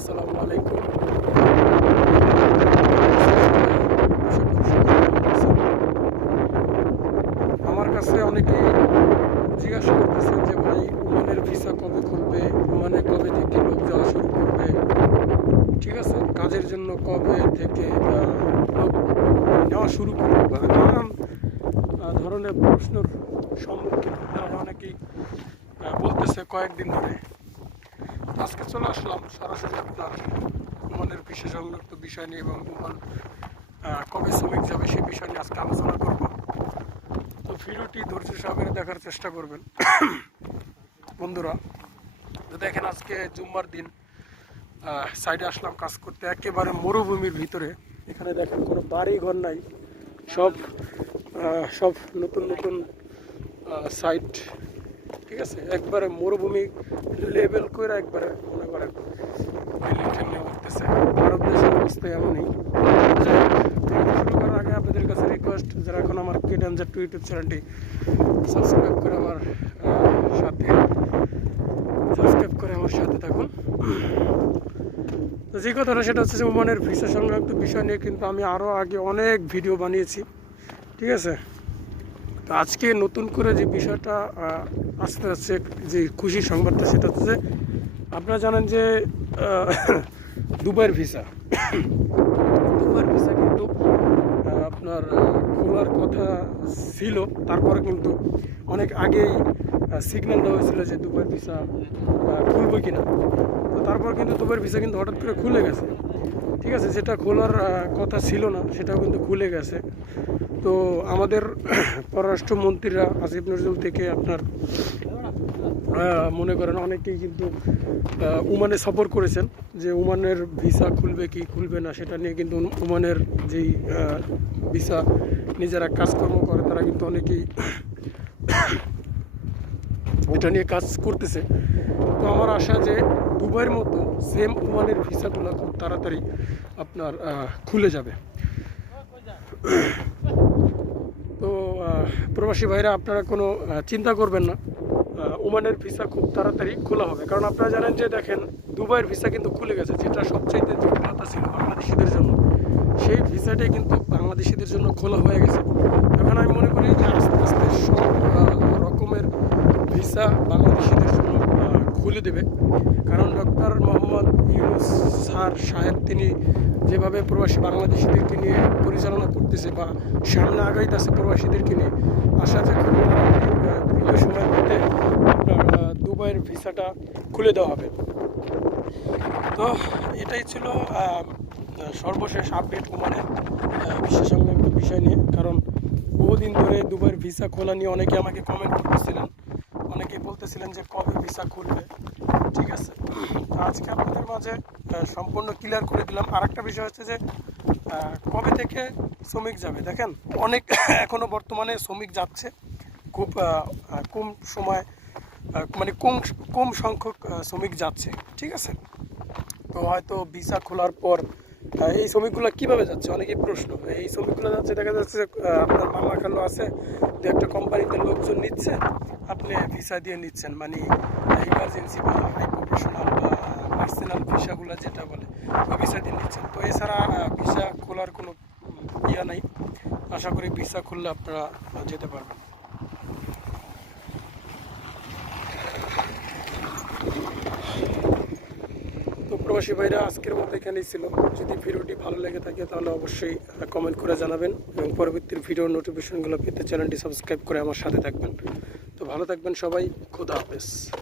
আসসালামু আলাইকুম। আমার কাছে অনেকেই জিজ্ঞাসা করতেছেন যে ভাই ওমানের ভিসা কবে খুলবে? ওমানে কবে থেকে লোক যাওয়া শুরু করবে? ঠিক আছে, কাজের জন্য কবে থেকে লোক নেওয়া শুরু করবে? বা নানান ধরনের প্রশ্নের সম্মুখীন অনেকেই বলতেছে কয়েকদিন ধরে। আজকে চলে আসলাম সরাসরি আপনার ওমানের বিশেষ সংযুক্ত বিষয় নিয়ে এবং ওমান কবে শ্রমিক যাবে সেই বিষয় নিয়ে আজকে আলোচনা করব। তো ভিডিওটি ধৈর্য সহকারে দেখার চেষ্টা করবেন। বন্ধুরা, তো দেখেন আজকে জুম্মার দিন সাইডে আসলাম কাজ করতে, একেবারে মরুভূমির ভিতরে। এখানে দেখেন কোনো বাড়ি ঘর নাই। সব সব নতুন নতুন সাইট ঠিক আছে, একবারে মরুভূমি লেভেল করে একবারে মনে করেন ভারত দেশের অবস্থা এমনই। শুরু করার আগে আপনাদের কাছে রিকোয়েস্ট যারা এখন আমার কে ডেঞ্জার টু ইউটিউব চ্যানেলটি সাবস্ক্রাইব করে আমার সাথে সাবস্ক্রাইব করে আমার সাথে থাকুন। তো যে কথাটা সেটা হচ্ছে ওমানের ভিসা সংক্রান্ত বিষয় নিয়ে কিন্তু আমি আরও আগে অনেক ভিডিও বানিয়েছি। ঠিক আছে? তো আজকে নতুন করে যে বিষয়টা আসতে যাচ্ছে, যে খুশি সংবাদটা, সেটা হচ্ছে আপনারা জানেন যে দুবাইয়ের ভিসা। দুবাইয়ের ভিসা কিন্তু আপনার খোলার কথা ছিল। তারপরে কিন্তু অনেক আগেই সিগন্যাল দেওয়া হয়েছিল যে দুবাইয়ের ভিসা খুলবে কিনা। তো তারপর কিন্তু দুবাইয়ের ভিসা কিন্তু হঠাৎ করে খুলে গেছে। ঠিক আছে, যেটা খোলার কথা ছিল না, সেটাও কিন্তু খুলে গেছে। তো আমাদের পররাষ্ট্রমন্ত্রীরা আসিফ নজরুল থেকে আপনার মনে করেন অনেকেই কিন্তু ওমানে সফর করেছেন যে ওমানের ভিসা খুলবে কি খুলবে না, সেটা নিয়ে কিন্তু ওমানের যেই ভিসা, নিজেরা কাজকর্ম করে, তারা কিন্তু অনেকেই এটা নিয়ে কাজ করতেছে। তো আমার আশা যে দুবাইয়ের মতো সেম ওমানের ভিসাগুলো খুব তাড়াতাড়ি আপনার খুলে যাবে। তো প্রবাসী ভাইরা, আপনারা কোনো চিন্তা করবেন না। ওমানের ভিসা খুব তাড়াতাড়ি খোলা হবে। কারণ আপনারা জানেন যে, দেখেন, দুবাইয়ের ভিসা কিন্তু খুলে গেছে, যেটা সবচাইতে জটিলতা ছিল বাংলাদেশিদের জন্য। সেই ভিসাটাই কিন্তু বাংলাদেশিদের জন্য খোলা হয়ে গেছে। এখন আমি মনে করি যে আস্তে আস্তে সব আহ, রকমের ভিসা বাংলাদেশিদের জন্য খুলে দেবে। কারণ ডক্টর মোহাম্মদ ইউনুস স্যার সাহেব তিনি যেভাবে প্রবাসী বাংলাদেশিদেরকে নিয়ে পরিচালনা করতেছে বা সামনে আগাইতেছে প্রবাসীদেরকে নিয়ে আশা যে খুব তাড়াতাড়ি, সময়ের মধ্যে দুবাইয়ের ভিসাটা খুলে দেওয়া হবে। তো এটাই ছিল সর্বশেষ আপডেট ওমানের সংক্রান্ত বিষয় নিয়ে। কারণ বহুদিন ধরে দুবাইয়ের ভিসা খোলা নিয়ে অনেকে আমাকে কমেন্ট করতেছিলেন। অনেকে বলতেছিলেন যে কবে ভিসা খুলবে, ঠিক আছে? আজকে আপনাদের মাঝে সম্পূর্ণ ক্লিয়ার করে দিলাম। আর একটা বিষয় হচ্ছে যে কবে থেকে শ্রমিক যাবে? দেখেন, অনেক এখনও বর্তমানে শ্রমিক যাচ্ছে। খুব কম সময় মানে কম কম সংখ্যক শ্রমিক যাচ্ছে, ঠিক আছে? তো হয়তো ভিসা খোলার পর এই শ্রমিকগুলো কীভাবে যাচ্ছে? অনেকেই প্রশ্ন। এই শ্রমিকগুলো যাচ্ছে, দেখা যাচ্ছে আপনার মামা খালো আছে, দু একটা কোম্পানিতে লোকজন নিচ্ছে, আপনি ভিসা দিয়ে নিচ্ছেন মানে ইমার্জেন্সি বা হাই প্রফেশনাল বা পার্সোনাল ভিসাগুলো যেটা বলে ভিসা দিয়ে নিচ্ছেন। তো এছাড়া ভিসা খোলার কোনো ইয়া নাই। আশা করি ভিসা খুললে আপনারা যেতে পারবেন। প্রবাসী ভাইরা আজকের মতো এখানেই ছিল। যদি ভিডিওটি ভালো লেগে থাকে তাহলে অবশ্যই কমেন্ট করে জানাবেন এবং পরবর্তী ভিডিও নোটিফিকেশনগুলো পেতে চ্যানেলটি সাবস্ক্রাইব করে আমার সাথে থাকবেন। তো ভালো থাকবেন সবাই, খোদা হাফেজ।